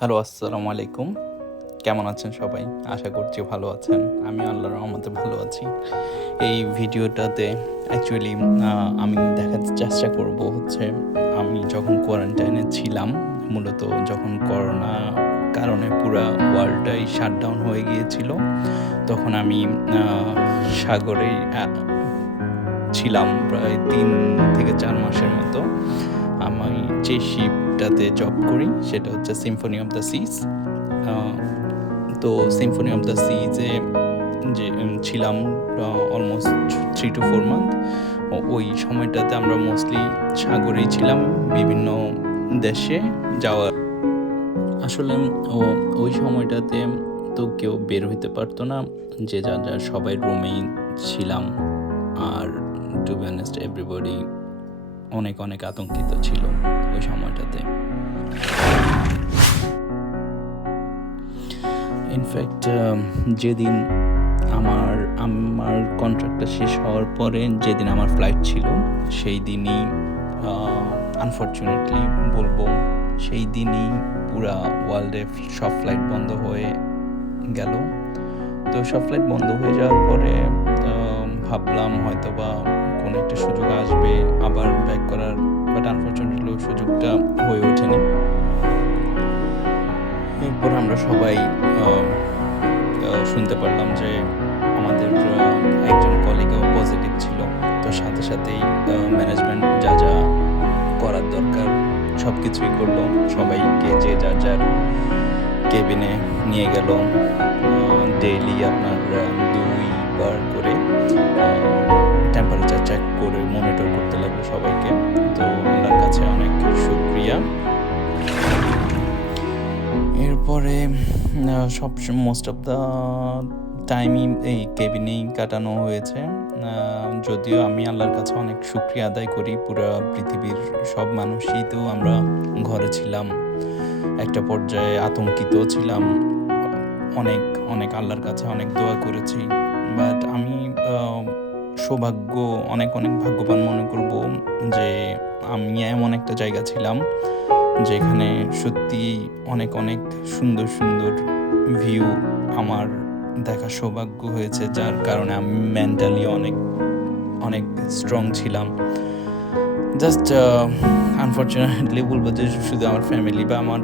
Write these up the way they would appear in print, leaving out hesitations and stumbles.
Hello, আসসালামু আলাইকুম। কেমন আছেন সবাই? আশা করছি ভালো আছেন। আমি আল্লাহর রহমতে ভালো আছি। এই ভিডিওটাতে অ্যাকচুয়ালি আমি দেখাতে চেষ্টা করব হচ্ছে আমি যখন কোয়ারেন্টাইনে ছিলাম, মূলত যখন করোনা কারণে পুরা ওয়ার্ল্ডটাই শাটডাউন হয়ে গিয়েছিল, তখন আমি সাগরে ছিলাম প্রায় ৩ থেকে ৪ মাসের মতো। আমি যে শিপটাতে জব করি সেটা হচ্ছে সিম্ফনি অফ দ্য সিজ। তো সিম্ফনি অফ দ্য সিজে যে ছিলাম অলমোস্ট 3 to 4 মান্থ। ওই সময়টাতে আমরা মোস্টলি সাগরেই ছিলাম, বিভিন্ন দেশে যাওয়ার। আসলে ওই সময়টাতে তো কেউ বের হইতে পারতো না, যে যার যার সবাই রুমেই ছিলাম। আর টু বি অনেস্ট এভরিবডি অনেক অনেক আতঙ্কিত ছিল ওই সময়টাতে। ইনফ্যাক্ট যেদিন আমার আমার কন্ট্রাক্টটা শেষ হওয়ার পরে যেদিন আমার ফ্লাইট ছিল, সেই দিনই আনফর্চুনেটলি বলবো, সেই দিনই পুরা ওয়ার্ল্ডে সব ফ্লাইট বন্ধ হয়ে গেল। তো সব ফ্লাইট বন্ধ হয়ে যাওয়ার পরে ভাবলাম হয়তো বা কোনো একটা সুযোগ আসবে আবার ব্যাক করার, বাট আনফর্চুনেটলি ওই সুযোগটা হয়ে ওঠেনি। এরপর আমরা সবাই শুনতে পারলাম যে আমাদের একজন কলিগও পজিটিভ ছিল। তো সাথে সাথেই ম্যানেজমেন্ট যা যা করার দরকার সব কিছুই করলো, সবাইকে যে যার যার কেবিনে নিয়ে গেল। ডেইলি আপনার 2বার করে টেম্পারেচার চেক করে মনিটর করতে লাগলো সবাইকে। তো আল্লাহর কাছে অনেক শুকরিয়া। এরপরে সব মোস্ট অফ দ্য টাইমই এই কেবিনেই কাটানো হয়েছে। যদিও আমি আল্লাহর কাছে অনেক শুকরিয়া আদায় করি, পুরো পৃথিবীর সব মানুষই তো আমরা ঘরে ছিলাম, একটা পর্যায়ে আতঙ্কিত ছিলাম, অনেক অনেক আল্লাহর কাছে অনেক দোয়া করেছি। বাট আমি সৌভাগ্য অনেক অনেক ভাগ্যবান মনে করব যে আমি এমন একটা জায়গা ছিলাম যেখানে সত্যি অনেক অনেক সুন্দর সুন্দর ভিউ আমার দেখার সৌভাগ্য হয়েছে, যার কারণে আমি মেন্টালি অনেক অনেক স্ট্রং ছিলাম। জাস্ট আনফর্চুনেটলি বলবো যে শুধু আমার ফ্যামিলি বা আমার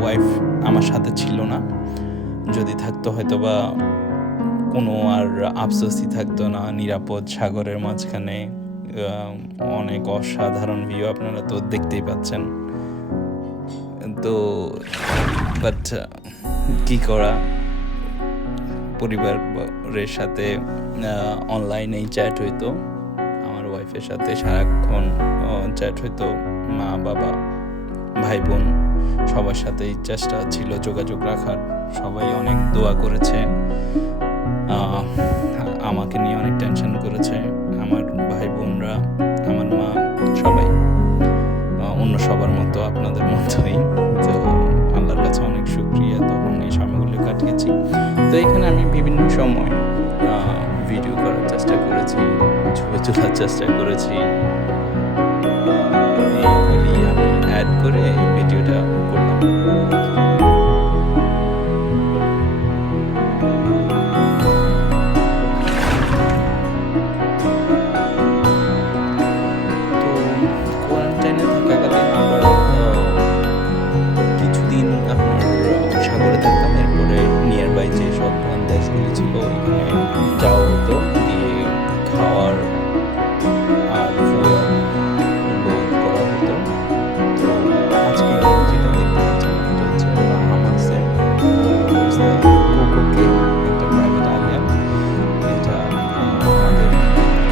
ওয়াইফ আমার সাথে ছিল না। যদি থাকতো হয়তো বা কোনো আর আফসোসই থাকতো না। নিরাপদ সাগরের মাঝখানে অনেক অসাধারণ ভিউ আপনারা তো দেখতেই পাচ্ছেন। তো বাট কি করা, পরিবারের সাথে অনলাইনেই চ্যাট হইতো, আমার ওয়াইফের সাথে সারাক্ষণ চ্যাট হইতো, মা বাবা ভাই বোন সবার সাথেই চেষ্টা ছিল যোগাযোগ রাখার। সবাই অনেক দোয়া করেছে, আমাকে নিয়ে অনেক টেনশন করেছে, আমার ভাই বোনরা, আমার মা, সবাই অন্য সবার মতো আপনাদের মতোই। তো আল্লাহর কাছে অনেক শুকরিয়া, তখন এই সময়গুলো কাটিয়েছি। তো এখানে আমি বিভিন্ন সময় ভিডিও করার চেষ্টা করেছি, ছবি তোলার চেষ্টা করেছি, এইগুলি আমি অ্যাড করে এই ভিডিওটা করলাম। তো কোয়ারেন্টাইনে থাকাকালীন আবার কিছুদিন আপনার সাগরে থাকতাম। এরপরে নিয়ার বাই যে সব দেশগুলি ছিল ওইখানে যাওয়া হতো, গিয়ে খাওয়ার আর ফুয়েল লোড করা হতো। তো আজকে যেটা দেখতে পাচ্ছেন এটা হচ্ছে বাহামাসের কোকোকে, একটা প্রাইভেট আইল্যান্ড। এটা আমাদের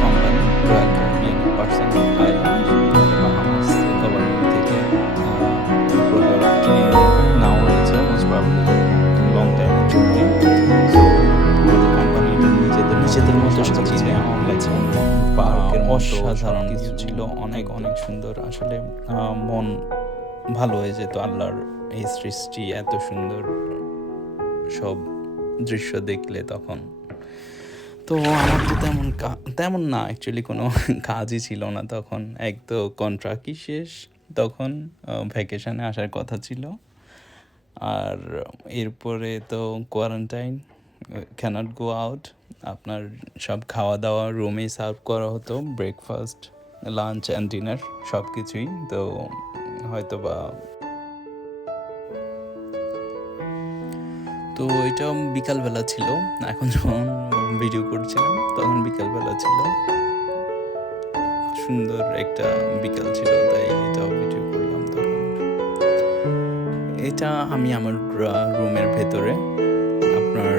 company royal Caribbean person island, Bahamas government থেকে প্রোডাক্ট কিনে নেওয়া হয়েছে, মোস্ট প্রবাবলি লং টাইমের চুক্তি। তো আমাদের কোম্পানিটা নিজেদের মতো সাজিয়ে নেওয়া হয়েছে। পার্কের অসাধারণ কিছু ছিল, অনেক অনেক সুন্দর। আসলে মন ভালো হয়ে যেত আল্লাহর এই সৃষ্টি এত সুন্দর সব দৃশ্য দেখলে তখন। তো আমার তো তেমন না অ্যাকচুয়ালি কোনো কাজই ছিল না তখন। এক তো কন্ট্রাক্টই শেষ, তখন ভ্যাকেশনে আসার কথা ছিল। আর এরপরে তো কোয়ারেন্টাইন, ক্যানট গো আউট। আপনার সব খাওয়া দাওয়া রুমেই সার্ভ করা হতো, ব্রেকফাস্ট, লাঞ্চ অ্যান্ড ডিনার সব কিছুই। তো হয়তো বা তো এটা বিকালবেলা ছিল, এখন যখন ভিডিও করছিলাম তখন বিকালবেলা ছিল, সুন্দর একটা বিকাল ছিল, তাই এটাও ভিডিও করলাম। তখন এটা আমি আমার রুমের ভেতরে। আপনার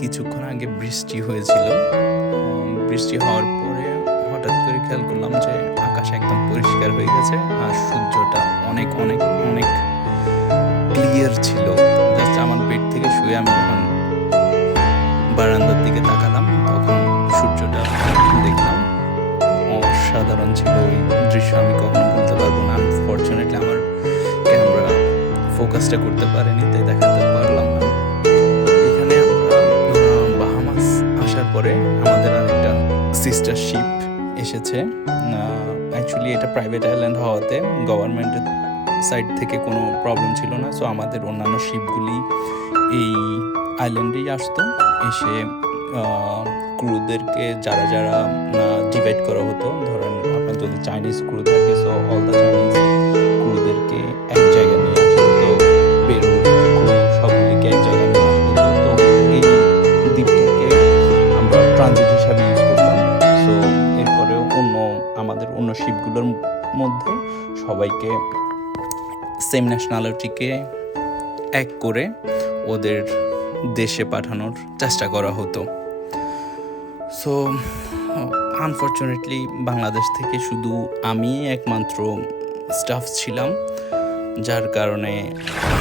কিছুক্ষণ আগে বৃষ্টি হয়েছিল, বৃষ্টি হওয়ার পরে হঠাৎ করে খেয়াল করলাম যে আকাশ একদম পরিষ্কার হয়ে গেছে আর সূর্যটা অনেক অনেক অনেক ক্লিয়ার ছিল। জাস্ট আমার বেড থেকে শুয়ে আমি যখন বারান্দার দিকে তাকালাম তখন সূর্যটা দেখলাম, অসাধারণ ছিল ওই দৃশ্য, আমি কখনো বলতে পারবো না। আনফর্চুনেটলি আমার ক্যামেরা ফোকাসটা করতে পারেনি, তাই দেখাতে পারলাম না। এখানে আমরা বাহামাস আসার পরে আমাদের আরেকটা সিস্টার শিপ এসেছে। অ্যাকচুয়ালি এটা প্রাইভেট আইল্যান্ড হওয়াতে গভর্নমেন্টের সাইড থেকে কোনো প্রবলেম ছিল না। সো আমাদের অন্যান্য শিপগুলি এই আইল্যান্ডেই আসতো, এসে ক্রুদেরকে যারা যারা ডিভাইড করা হতো। ধরেন আপনার যদি চাইনিজ ক্রু থাকে, সো অল দ্য চাইনিজ ক্রুদেরকে এক জায়গায় নিয়ে আসা হতো, পেরু ক্রু সবগুলিকে এক জায়গায় নিয়ে আসা হতো। তো এই দ্বীপটাকে আমরা ট্রানজিট হিসাবে ইউজ করতাম। সো এরপরেও আমাদের অন্য শিপগুলোর মধ্যে সবাইকে সেম ন্যাশনালিটিকে এক করে ওদের দেশে পাঠানোর চেষ্টা করা হতো। সো আনফর্চুনেটলি বাংলাদেশ থেকে শুধু আমি একমাত্র স্টাফ ছিলাম, যার কারণে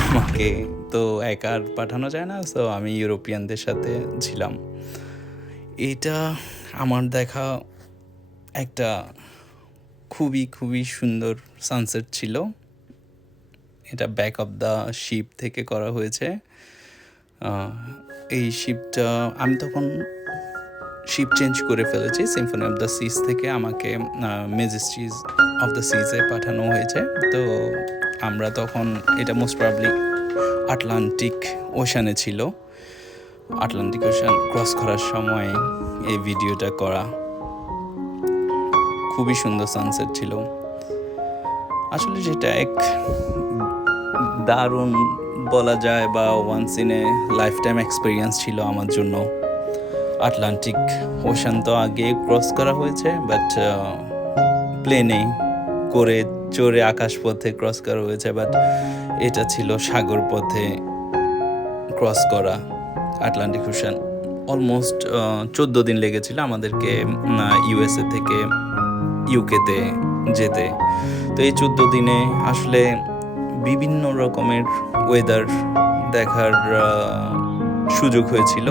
আমাকে তো একা আর পাঠানো যায় না। সো আমি ইউরোপিয়ানদের সাথে ছিলাম। এটা আমার দেখা একটা খুবই খুবই সুন্দর সানসেট ছিল। এটা ব্যাক অফ দ্য শিপ থেকে করা হয়েছে। এই শিপটা আমি তখন শিপ চেঞ্জ করে ফেলেছি, সিম্ফনি অফ দ্য সিজ থেকে আমাকে মেজেস্টিজ অফ দ্য সিজে পাঠানো হয়েছে। তো আমরা তখন এটা মোস্ট প্রবাবলি আটলান্টিক ওশানে ছিল। আটলান্টিক ওশান ক্রস করার সময় এই ভিডিওটা করা, খুবই সুন্দর সানসেট ছিল। আসলে সেটা এক দারুণ বলা যায় বা once in a lifetime experience ছিল আমার জন্য। আটলান্টিক ওশান তো আগে ক্রস করা হয়েছে, বাট প্লেনে করে চড়ে আকাশপথে ক্রস করা হয়েছে, বাট এটা ছিল সাগর পথে ক্রস করা আটলান্টিক ওশান। অলমোস্ট 14 দিন লেগেছিল আমাদেরকে ইউএসএ থেকে ইউকেতে যেতে। তো এই 14 দিনে আসলে বিভিন্ন রকমের ওয়েদার দেখার সুযোগ হয়েছিল।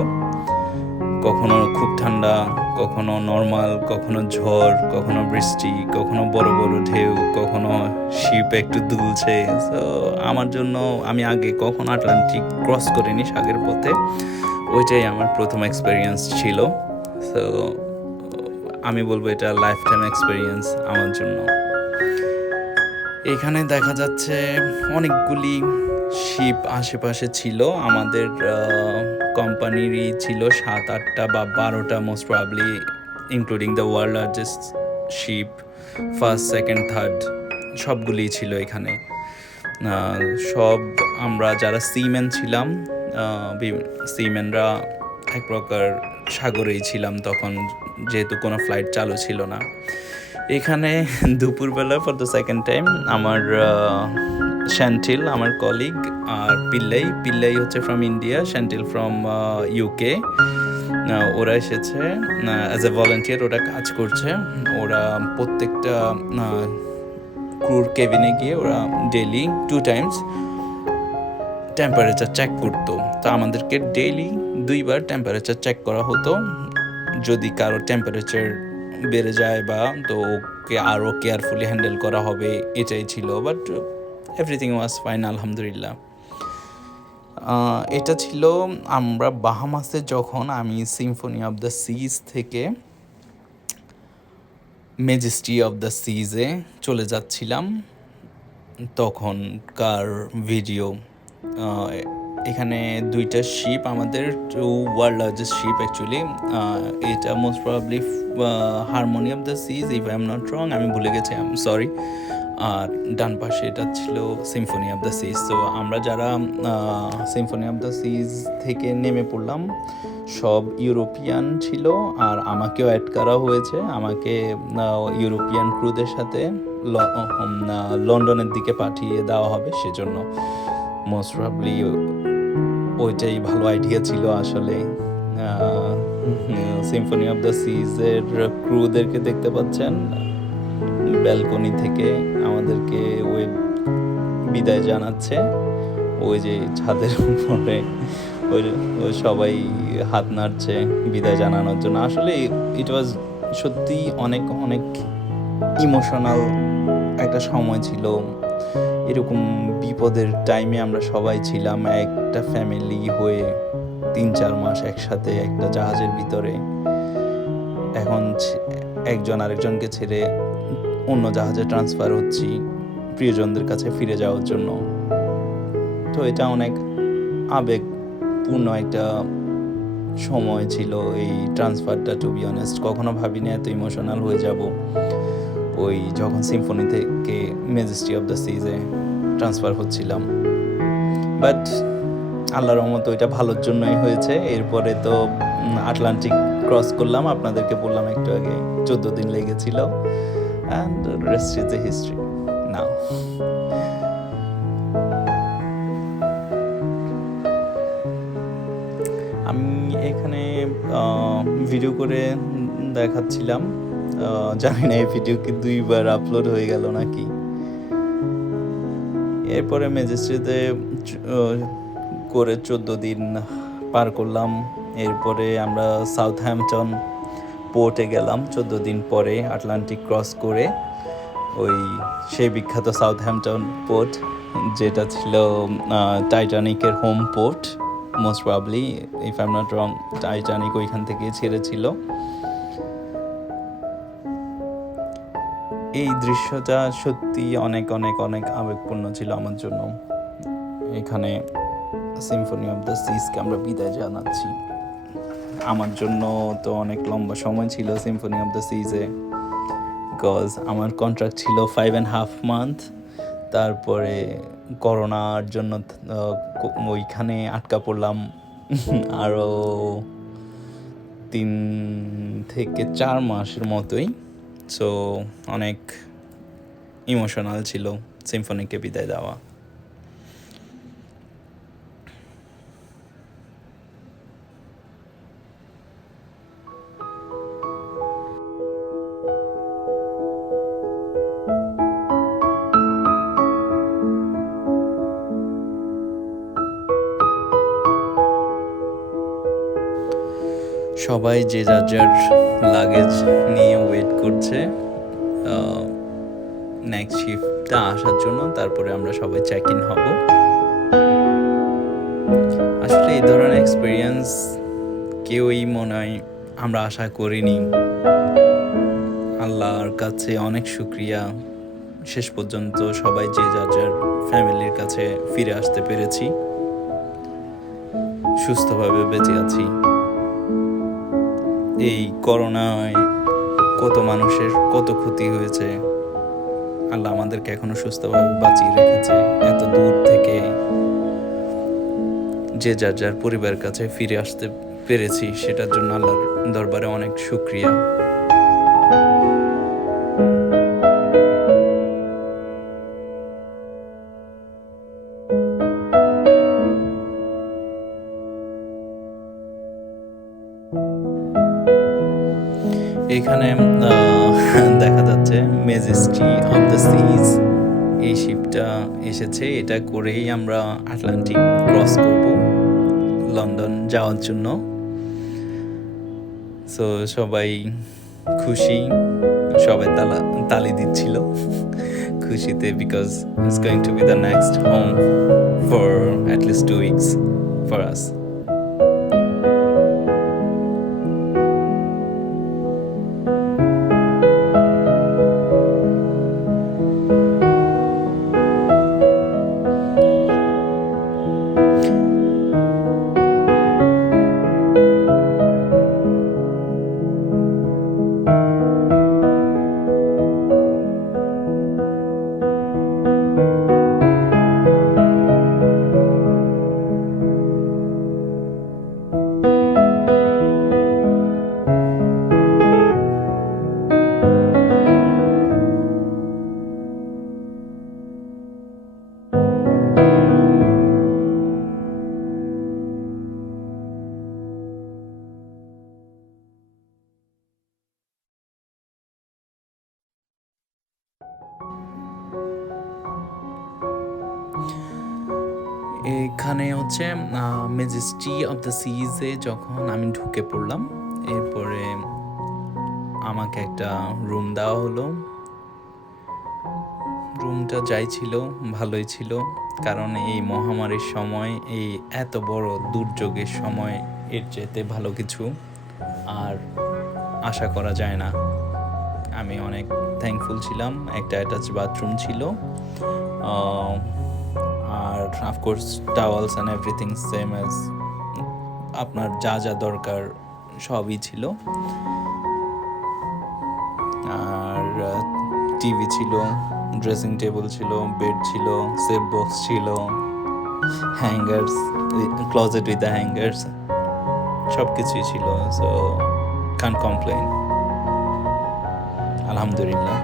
কখনো খুব ঠান্ডা, কখনো নর্মাল, কখনো ঝড়, কখনো বৃষ্টি, কখনো বড় বড় ঢেউ, কখনো শিপ একটু দুলছে। সো আমার জন্য, আমি আগে কখনো আটলান্টিক ক্রস করিনি সাগরের পথে, ওইটাই আমার প্রথম এক্সপিরিয়েন্স ছিল। সো আমি বলবো এটা লাইফ টাইম এক্সপিরিয়েন্স আমার জন্য। এখানে দেখা যাচ্ছে অনেকগুলি শিপ আশেপাশে ছিল। আমাদের কোম্পানিরই ছিল 7-8টা বা 12টা most probably, including the world largest ship, first, second, third সবগুলিই ছিল এখানে। সব আমরা যারা সিম্যান ছিলাম, সিম্যানরা এক প্রকার সাগরেই ছিলাম তখন, যেহেতু কোনো ফ্লাইট চালু ছিল না। এখানে দুপুরবেলা ফর দ্য সেকেন্ড টাইম আমার শ্যান্টিল আমার কলিগ আর পিল্লাই হচ্ছে ফ্রম ইন্ডিয়া, শ্যান্টিল ফ্রম ইউকে। ওরা এসেছে অ্যাজ এ ভলেন্টিয়ার, ওরা কাজ করছে। ওরা প্রত্যেকটা ক্রুর কেবিনে গিয়ে ওরা ডেইলি 2 times টেম্পারেচার চেক করতো। তো আমাদেরকে ডেইলি 2বার টেম্পারেচার চেক করা হতো। যদি কারো টেম্পারেচার বেড়ে যায় বা, তো ওকে আরও কেয়ারফুলি হ্যান্ডেল করা হবে, এটাই ছিল। বাট এভরিথিং ওয়াজ ফাইন, আলহামদুলিল্লাহ। এটা ছিল আমরা বাহামাসে যখন আমি সিম্ফনি অফ দ্য সিজ থেকে মেজেস্টি অফ দ্য সিজে চলে যাচ্ছিলাম তখনকার ভিডিও। এখানে দুইটা শিপ আমাদের, two world largest ship actually. এটা most probably Harmony of the Seas, if I am not wrong, আমি ভুলে গেছি, আই এম সরি। আর ডান পাশে এটা ছিল সিম্ফনি অফ দ্য সিজ। তো আমরা যারা সিম্ফনি অফ দ্য সিজ থেকে নেমে পড়লাম সব ইউরোপিয়ান ছিল, আর আমাকেও অ্যাড করা হয়েছে। আমাকে ইউরোপিয়ান ক্রুদের সাথে লন্ডনের দিকে পাঠিয়ে দেওয়া হবে, সেজন্য মোস্ট প্রবাবলি ওইটাই ভালো আইডিয়া ছিল আসলে। সিম্ফনি অফ দ্য সিজের ক্রুদেরকে দেখতে পাচ্ছেন ব্যালকনি থেকে আমাদেরকে ওই বিদায় জানাচ্ছে, ওই যে ছাদের উপরে ওই সবাই হাত নাড়ছে বিদায় জানানোর জন্য। আসলে ইট ওয়াজ সত্যি অনেক অনেক ইমোশনাল একটা সময় ছিল। এরকম বিপদের টাইমে আমরা সবাই ছিলাম একটা ফ্যামিলি হয়ে 3-4 মাস একসাথে একটা জাহাজের ভিতরে। এখন একজন আরেকজনকে ছেড়ে অন্য জাহাজে ট্রান্সফার হচ্ছি প্রিয়জনদের কাছে ফিরে যাওয়ার জন্য। তো এটা অনেক আবেগপূর্ণ একটা সময় ছিল এই ট্রান্সফারটা, টু বি অনেস্ট। কখনো ভাবিনি এত ইমোশনাল হয়ে যাব ওই যখন সিম্ফনি থেকে ম্যাজেস্টি অফ দ্য সিজে ট্রান্সফার হচ্ছিলাম। বাট আল্লাহর রহমত ওইটা ভালোর জন্যই হয়েছে। এরপরে তো আটলান্টিক ক্রস করলাম, আপনাদেরকে বললাম একটু আগে 14 দিন লেগেছিল। And rest is the history now. আমি এখানে ভিডিও করে দেখাচ্ছিলাম, জানি না এই ভিডিও কি 2বার আপলোড হয়ে গেল নাকি। এরপরে ম্যাজেস্ট্রিতে করে 14 দিন পার করলাম। এরপরে আমরা সাউথহ্যাম্পটন পোর্টে গেলাম 14 দিন পরে, আটলান্টিক ক্রস করে। ওই সেই বিখ্যাত সাউথহ্যাম্পটন পোর্ট, যেটা ছিল টাইটানিকের home port most probably, if I am not wrong. Titanic ওইখান থেকে ছেড়েছিল। এই দৃশ্যটা সত্যি অনেক অনেক অনেক আবেগপূর্ণ ছিল আমার জন্য। এখানে সিম্ফনি অফ দ্য সিজকে আমরা বিদায় জানাচ্ছি। আমার জন্য তো অনেক লম্বা সময় ছিল সিম্ফনি অফ দ্য সিজে, বিকজ আমার কন্ট্রাক্ট ছিল 5.5 মান্থ। তারপরে করোনার জন্য ওইখানে আটকা পড়লাম আরও 3 থেকে 4 মাসের মতোই। সো অনেক ইমোশনাল ছিল সিম্ফনিকে বিদায় দেওয়া। সবাই যে যার যার লাগেজ নিয়ে ওয়েট করছে নেক্সট শিফটটা আসার জন্য। তারপরে আমরা সবাই চেক ইন হব। আসলে এই ধরনের এক্সপিরিয়েন্স কেউই মনে হয় আমরা আশা করিনি। আল্লাহর কাছে অনেক শুকরিয়া, শেষ পর্যন্ত সবাই যে যার যার ফ্যামিলির কাছে ফিরে আসতে পেরেছি, সুস্থভাবে বেঁচে আছি। এই করোনায় কত মানুষের কত ক্ষতি হয়েছে, আল্লাহ আমাদেরকে এখনো সুস্থভাবে বাঁচিয়ে রেখেছে। এত দূর থেকে যে যার যার পরিবারের কাছে ফিরে আসতে পেরেছি, সেটার জন্য আল্লাহর দরবারে অনেক শুকরিয়া। এখানে দেখা যাচ্ছে ম্যাজেস্টি অফ দ্য সিজ, এই শিপটা এসেছে। এটা করেই আমরা আটলান্টিক ক্রস করব লন্ডন যাওয়ার জন্য। সো সবাই খুশি, সবাই তালি দিচ্ছিল খুশিতে, because it's going to B the next home for at least 2 weeks for us. এখানে হচ্ছে মেজেস্টি অফ দ্য সিজে যখন আমি ঢুকে পড়লাম, এরপরে আমাকে একটা রুম দেওয়া হলো। রুমটা যাই ছিল ভালোই ছিল, কারণ এই মহামারীর সময়, এই এত বড় দুর্যোগের সময় এর চাইতে ভালো কিছু আর আশা করা যায় না। আমি অনেক থ্যাঙ্কফুল ছিলাম। একটা অ্যাটাচ বাথরুম ছিল, আর of course towels and everything same as আপনার যা যা দরকার সবই ছিল। আর টিভি ছিল, ড্রেসিং টেবিল ছিল, বেড ছিল, সেট বক্স ছিল, hangers, closet with the hangers, সব কিছুই ছিল। সো কান্ট কমপ্লেন, আলহামদুলিল্লাহ।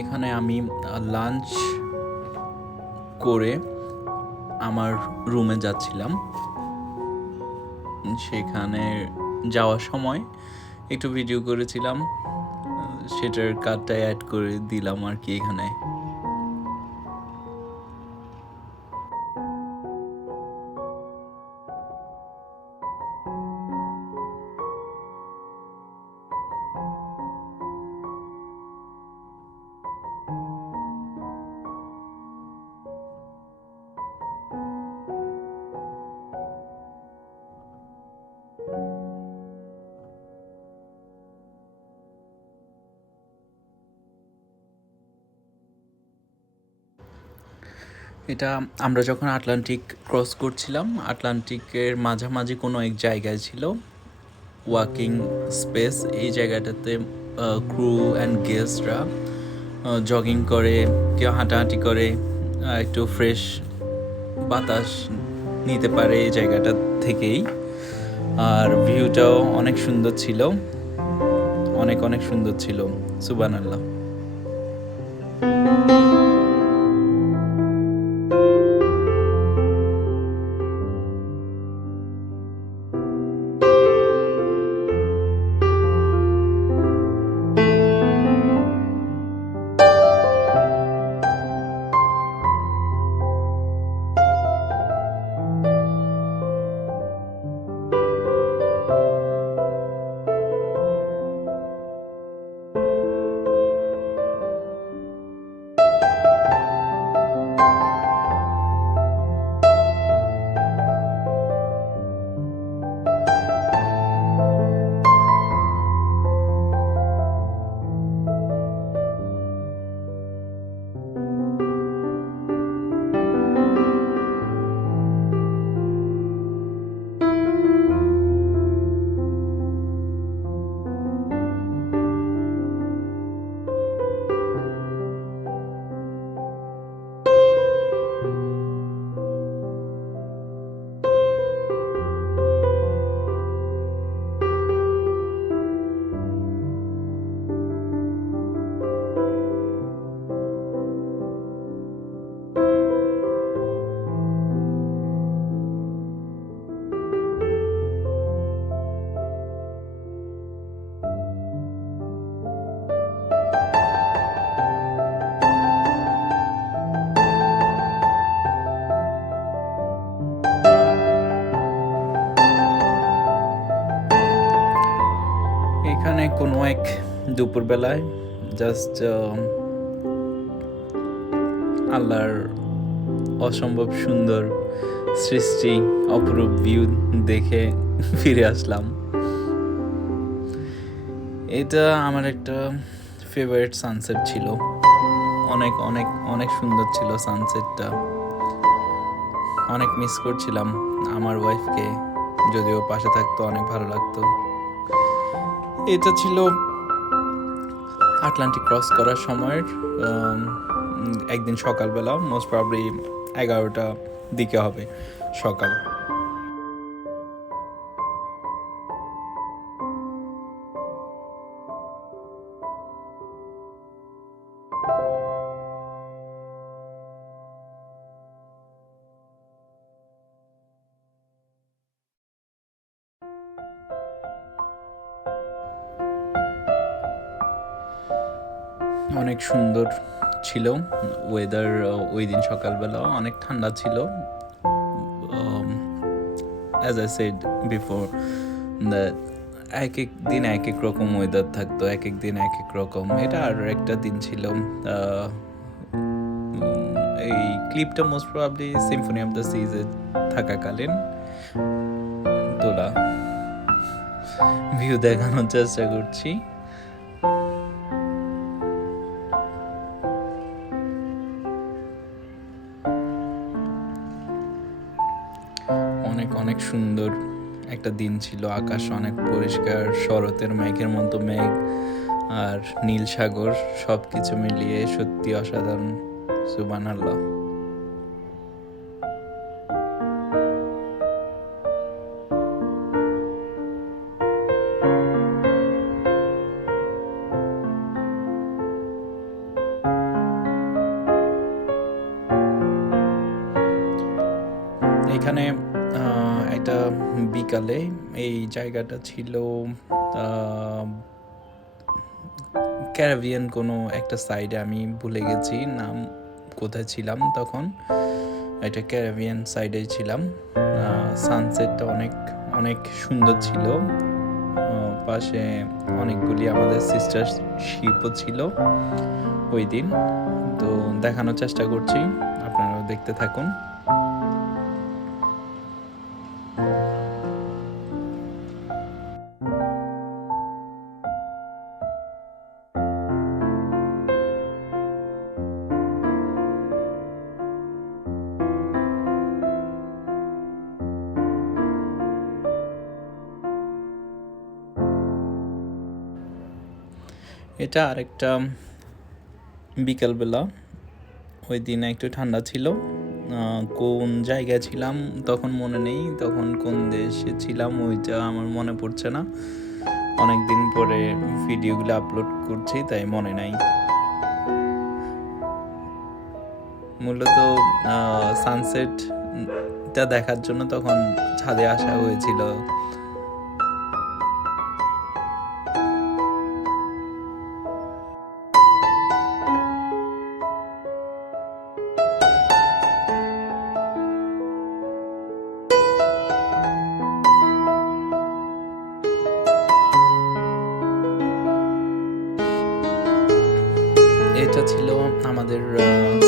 এখানে আমি লাঞ্চ করে আমার রুমে যাচ্ছিলাম। সেখানে যাওয়ার সময় একটু ভিডিও করেছিলাম, সেটার কার্ডটা অ্যাড করে দিলাম আর কি এখানে। এটা আমরা যখন আটলান্টিক ক্রস করছিলাম, আটলান্টিকের মাঝামাঝি কোনো এক জায়গায় ছিল ওয়াকিং স্পেস। এই জায়গাটাতে ক্রু অ্যান্ড গেস্টরা জগিং করে, কেউ হাঁটাহাঁটি করে, একটু ফ্রেশ বাতাস নিতে পারে এই জায়গাটা থেকেই। আর ভিউটাও অনেক সুন্দর ছিল, অনেক অনেক সুন্দর ছিল। সুবহানাল্লাহ। এখানে কোনো এক দুপুরবেলায় জাস্ট আল্লাহর অসম্ভব সুন্দর সৃষ্টি, অপরূপ ভিউ দেখে ফিরে আসলাম। এটা আমার একটা ফেভারিট সানসেট ছিল। অনেক অনেক অনেক সুন্দর ছিল সানসেটটা। অনেক মিস করছিলাম আমার ওয়াইফকে, যদিও পাশে থাকতো অনেক ভালো লাগতো। এটা ছিল আটলান্টিক ক্রস করার সময়ের একদিন সকালবেলা, মোস্ট প্রবাবলি 11টা দিকে হবে সকাল। অনেক সুন্দর ছিল ওয়েদার। ওই দিন সকালবেলা অনেক ঠান্ডা ছিল। অ্যাজ আই সেড বিফোর, এক এক দিন এক এক রকম ওয়েদার থাকতো, এক এক দিন এক এক রকম। এটা আর একটা দিন ছিল। এই ক্লিপটা most probably Symphony of the সিজে থাকাকালীন তোলা। ভিউ দেখানোর চেষ্টা করছি। অনেক অনেক সুন্দর একটা দিন ছিল। আকাশ অনেক পরিষ্কার, শরতের মেঘের মতো মেঘ আর নীল সাগর, সব কিছু মিলিয়ে সত্যি অসাধারণ। সুবহানাল্লাহ। এখানে একটা বিকালে এই জায়গাটা ছিল ক্যারিবিয়ান কোনো একটা সাইডে, আমি ভুলে গেছি নাম, কোথায় ছিলাম তখন। এটা ক্যারিবিয়ান সাইডে ছিলাম। সানসেটটা অনেক অনেক সুন্দর ছিল। পাশে অনেকগুলি আমাদের সিস্টার শিপও ছিল ওই দিন। তো দেখানোর চেষ্টা করছি, আপনারাও দেখতে থাকুন। এটা আরেকটা বিকালবেলা। ওই দিন একটু ঠান্ডা ছিল। কোন জায়গায় ছিলাম তখন মনে নেই, তখন কোন দেশে ছিলাম ওইটা আমার মনে পড়ছে না। অনেক দিন পরে ভিডিওগুলো আপলোড করছি তাই মনে নাই। মূলত সানসেটটা দেখার জন্য তখন ছাদে আসা হয়েছিল। এটা ছিল আমাদের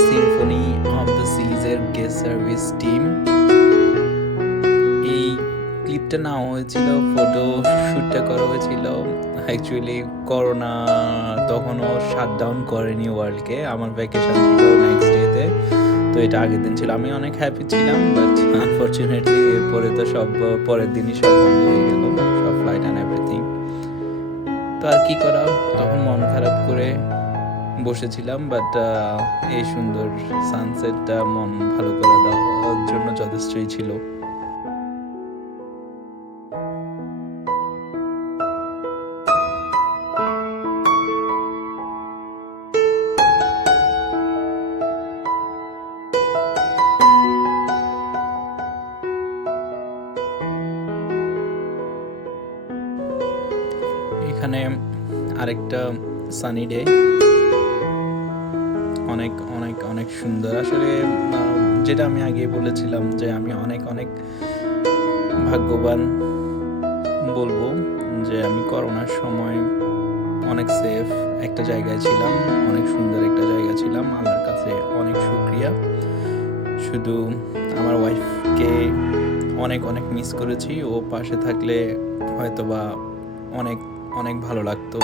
সিম্ফনি অফ দ্য সিজের গেস্ট সার্ভিস টিম। এই ক্লিপটা নেওয়া হয়েছিল, ফটো শ্যুটটা করা হয়েছিল। অ্যাকচুয়ালি করোনা তখনও শাটডাউন করেনি ওয়ার্ল্ডকে। আমার ভ্যাকেশন ছিল নেক্সট ডেতে, তো এটা আগের দিন ছিল। আমি অনেক হ্যাপি ছিলাম, বাট আনফর্চুনেটলি এরপরে তো সব পরের দিনই সব বন্ধ হয়ে গেল, সব ফ্লাইট অ্যান্ড এভরিথিং। তো আর কি করা, তখন মন খারাপ করে বসেছিলাম। বাট এই সুন্দর সানসেটটা মন ভালো করে দেওয়ার জন্য যথেষ্টই ছিল। এখানে আরেকটা সানি ডে, অনেক অনেক অনেক সুন্দর। আসলে যেটা আমি আগে বলেছিলাম যে আমি অনেক অনেক ভাগ্যবান বলবো যে আমি করোনার সময় অনেক সেফ একটা জায়গায় ছিলাম, অনেক সুন্দর একটা জায়গা ছিলাম। আল্লাহর কাছে অনেক শুকরিয়া। শুধু আমার ওয়াইফকে অনেক অনেক মিস করেছি। ও পাশে থাকলে হয়তোবা অনেক অনেক ভালো লাগতো।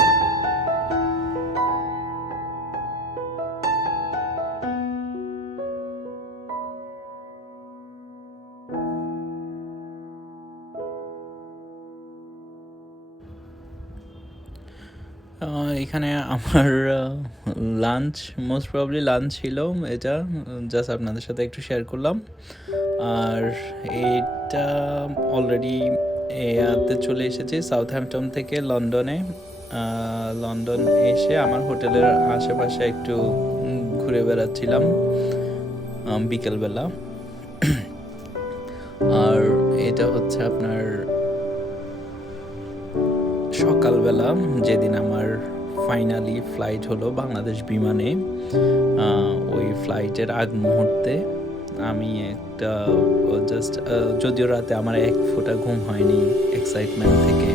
এখানে আমার লাঞ্চ, মোস্ট প্রবাবলি লাঞ্চ ছিল এটা, জাস্ট আপনাদের সাথে একটু শেয়ার করলাম। আর এটা অলরেডি এতে চলে এসেছি সাউথহ্যাম্পটন থেকে লন্ডনে। লন্ডন এসে আমার হোটেলের আশেপাশে একটু ঘুরে বেড়াচ্ছিলাম বিকেলবেলা। আর এটা হচ্ছে আপনার সকালবেলা, যেদিন আমার ফাইনালি ফ্লাইট হলো বাংলাদেশ বিমানে। ওই ফ্লাইটের আগ মুহূর্তে আমি একটা জাস্ট, যদিও রাতে আমার এক ফোঁটা ঘুম হয়নি এক্সাইটমেন্ট থেকে,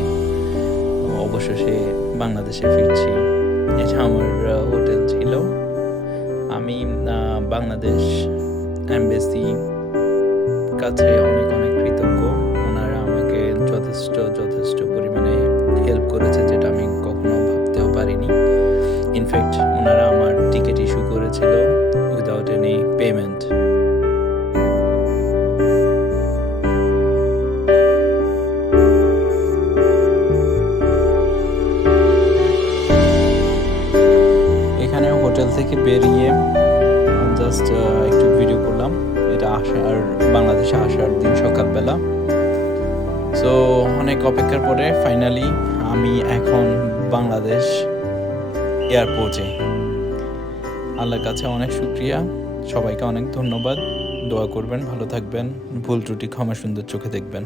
অবশেষে বাংলাদেশে ফিরছি। এটা আমার হোটেল ছিল। আমি বাংলাদেশ এমবেসি কাছে অনেক অনেক কৃতজ্ঞ। ওনারা আমাকে যথেষ্ট পরিমাণে হেল্প করেছে, যেটা আমি কখনো ভাবতেও পারিনি। ইনফ্যাক্ট ওনারা আমার টিকিট ইস্যু করেছিল উইদাউট এনি পেমেন্ট। এখানে হোটেল থেকে বেরিয়ে জাস্ট একটু ভিডিও করলাম। এটা বাংলাদেশে আসার দিন সকালবেলা। সো অনেক অপেক্ষার পরে ফাইনালি আমি এখন বাংলাদেশ এয়ারপোর্টে। আল্লাহর কাছে অনেক শুকরিয়া, সবাইকে অনেক ধন্যবাদ। দোয়া করবেন, ভালো থাকবেন, ভুল ত্রুটি ক্ষমা সুন্দর চোখে দেখবেন।